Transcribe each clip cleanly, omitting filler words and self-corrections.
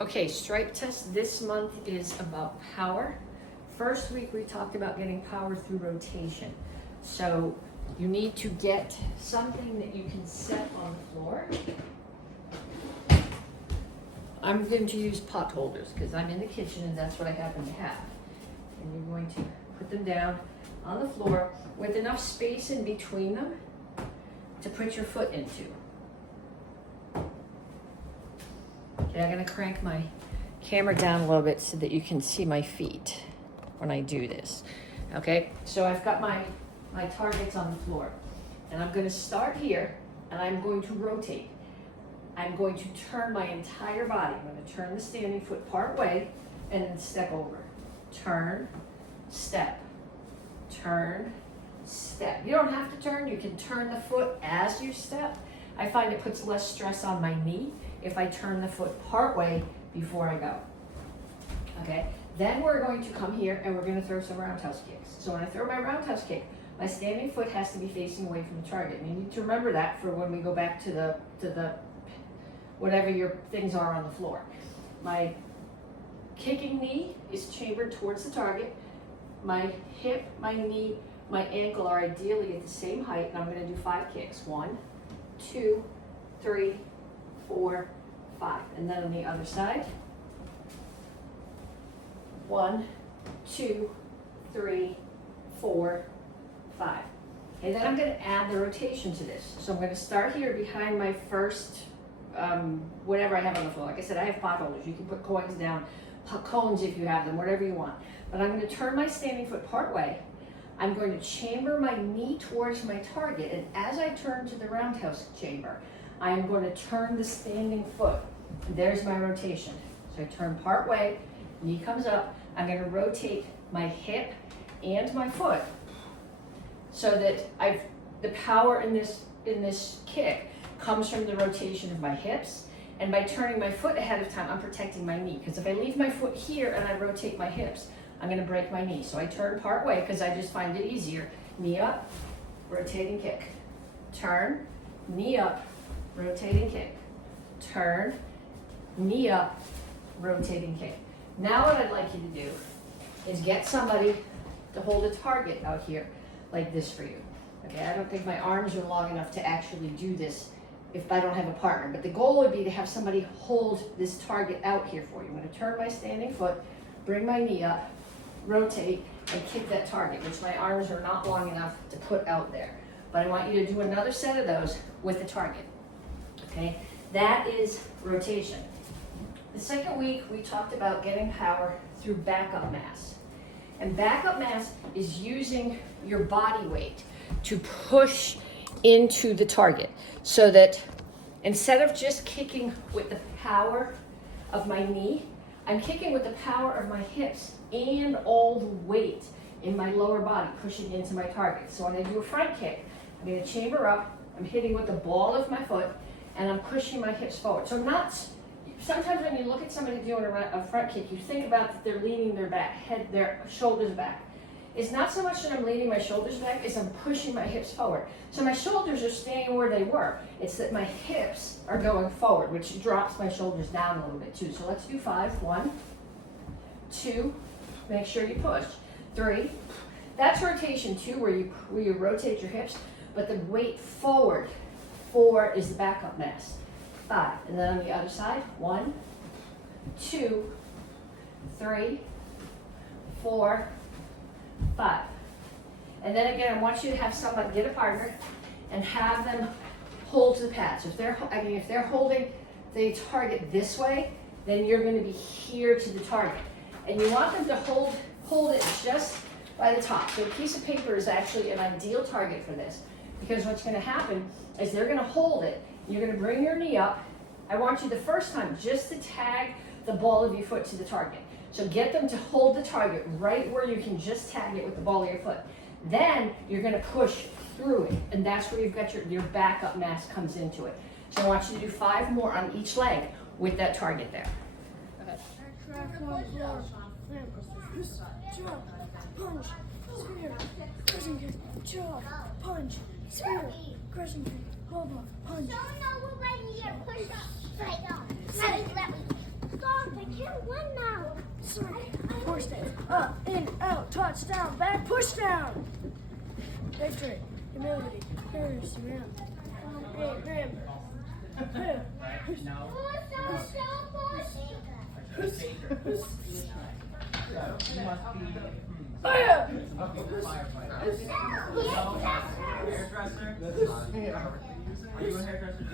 Okay, stripe test this month is about power. First week we talked about getting power through rotation. So you need to get something that you can set on the floor. I'm going to use pot holders because I'm in the kitchen and that's what I happen to have. And you're going to put them down on the floor with enough space in between them to put your foot into. Okay, I'm going to crank my camera down a little bit so that you can see my feet when I do this. Okay, so I've got my targets on the floor. And I'm going to start here and I'm going to rotate. I'm going to turn my entire body. I'm going to turn the standing foot part way and then step over. Turn, step, turn, step. You don't have to turn. You can turn the foot as you step. I find it puts less stress on my knee if I turn the foot part way before I go. Okay, then we're going to come here and we're going to throw some roundhouse kicks. So when I throw my roundhouse kick, my standing foot has to be facing away from the target. And you need to remember that for when we go back to the whatever your things are on the floor. My kicking knee is chambered towards the target. My hip, my knee, my ankle are ideally at the same height, and I'm going to do 5 kicks. 1, 2, 3, 4, 5. And then on the other side. 1, 2, 3, 4, 5. And then I'm going to add the rotation to this. So I'm going to start here behind my first whatever I have on the floor. Like I said, I have pot holders. You can put coins down, cones if you have them, whatever you want. But I'm going to turn my standing foot part way. I'm going to chamber my knee towards my target. And as I turn to the roundhouse chamber, I am going to turn the standing foot. There's my rotation. So I turn part way, knee comes up. I'm going to rotate my hip and my foot so that the power in this kick comes from the rotation of my hips, and by turning my foot ahead of time, I'm protecting my knee. Because if I leave my foot here and I rotate my hips, I'm going to break my knee. So I turn part way because I just find it easier. Knee up, rotating kick. Turn, knee up, rotating kick. Turn, knee up, rotating kick. Now what I'd like you to do is get somebody to hold a target out here like this for you. Okay, I don't think my arms are long enough to actually do this if I don't have a partner. But the goal would be to have somebody hold this target out here for you. I'm going to turn my standing foot, bring my knee up, rotate, and kick that target, which my arms are not long enough to put out there. But I want you to do another set of those with the target. Okay, that is rotation. The second week, we talked about getting power through backup mass. And backup mass is using your body weight to push into the target so that instead of just kicking with the power of my knee, I'm kicking with the power of my hips and all the weight in my lower body pushing into my target. So when I do a front kick, I'm going to chamber up, I'm hitting with the ball of my foot, and I'm pushing my hips forward. So I'm not, sometimes when you look at somebody doing a front kick, you think about that they're leaning their back, their shoulders back. It's not so much that I'm leaning my shoulders back, as I'm pushing my hips forward. So my shoulders are staying where they were. It's that my hips are going forward, which drops my shoulders down a little bit too. So let's do 5. 1, 2, make sure you push. 3, that's rotation 2, where you rotate your hips, but the weight forward. 4 is the backup mass. 5, and then on the other side, 1, 2, 3, 4, 5. And then again, I want you to have somebody, get a partner, and have them hold to the pad. So if they're holding the target this way, then you're going to be here to the target. And you want them to hold it just by the top. So a piece of paper is actually an ideal target for this, because what's going to happen is they're going to hold it. You're going to bring your knee up. I want you the first time just to tag the ball of your foot to the target. So get them to hold the target right where you can just tag it with the ball of your foot. Then you're going to push through it, and that's where you've got your backup mass comes into it. So I want you to do 5 more on each leg with that target there. Okay. Punch, spear, crushing kick, chop, punch, spear, crushing kick, hold on, punch. No, we're right here. Push up. Right on. Let me. Go. I can't run now. Sorry. Four steps. Up, in, out, touchdown, back, push down. Victory, humility, courage, surround. Remember. Fire! Hairdresser? Are you a hairdresser?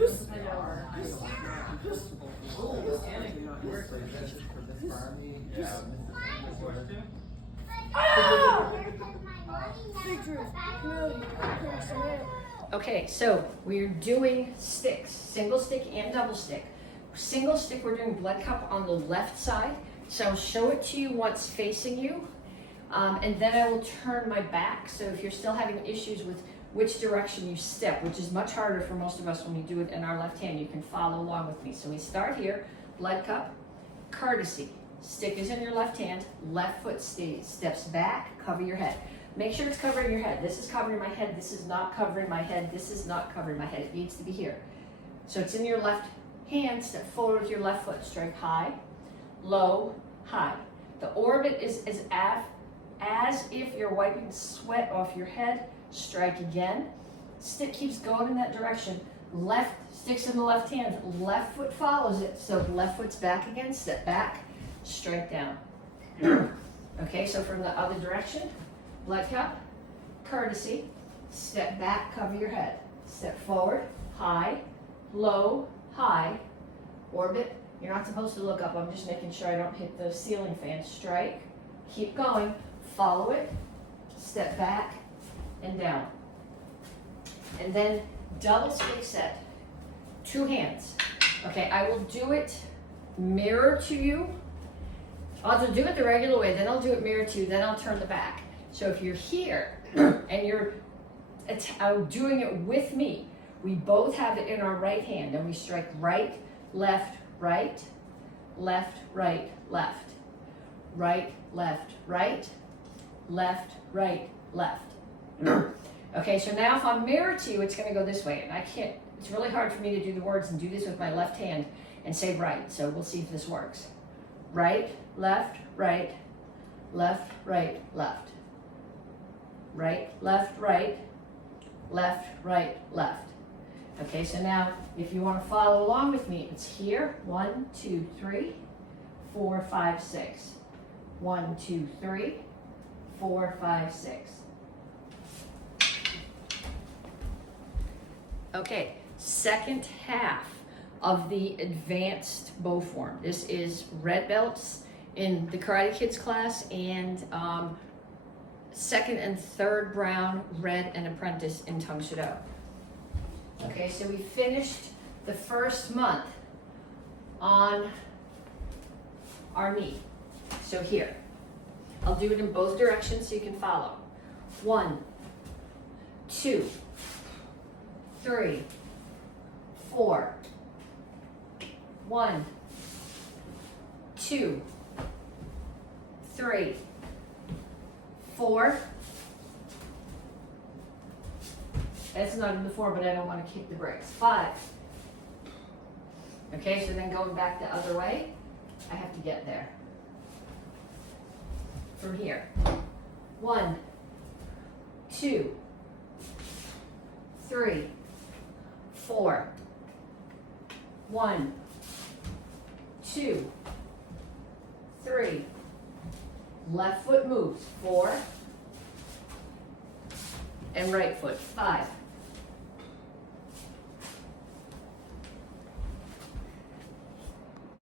Victory, humility, courage, surround. Okay, so we're doing sticks, single stick and double stick. Single stick, we're doing blood cup on the left side. So I'll show it to you once facing you. And then I will turn my back. So if you're still having issues with which direction you step, which is much harder for most of us when we do it in our left hand, you can follow along with me. So we start here, blood cup, courtesy. Stick is in your left hand, left foot steps back, cover your head. Make sure it's covering your head. This is covering my head, this is not covering my head, this is not covering my head. It needs to be here. So it's in your left hand, step forward with your left foot, strike high, low, high. The orbit is as if you're wiping sweat off your head. Strike again. Stick keeps going in that direction. Left sticks in the left hand. Left foot follows it. So the left foot's back again. Step back. Strike down. Okay, so from the other direction. Blood cup. Courtesy. Step back. Cover your head. Step forward. High. Low. High. Orbit. You're not supposed to look up. I'm just making sure I don't hit the ceiling fan. Strike. Keep going. Follow it. Step back. And down. And then double stick set. 2 hands. Okay, I will do it mirror to you. I'll do it the regular way, then I'll do it mirror to you, then I'll turn the back. So if you're here and you're doing it with me, we both have it in our right hand and we strike right, left, right, left, right, left. Right, left, right, left, right, left. Okay, so now if I'm mirrored to you, it's going to go this way. And I can't, it's really hard for me to do the words and do this with my left hand and say right. So we'll see if this works. Right, left, right, left, right, left. Right, left, right, left, right, left. Okay, so now if you want to follow along with me, it's here. 1, 2, 3, 4, 5, 6. 1, 2, 3, 4, 5, 6. Okay, second half of the advanced bow form. This is red belts in the Karate Kids class and second and third brown, red and apprentice in Tang Soo Do. Okay, so we finished the first month on our knee. So here, I'll do it in both directions so you can follow. 1, 2, 3, 4. 1, 2, 3, 4. That's not in the 4, but I don't want to kick the brakes. 5. Okay, so then going back the other way, I have to get there. From here. 1, 2, 3, 4. 1, 2, 3. Left foot moves. 4. And right foot. 5.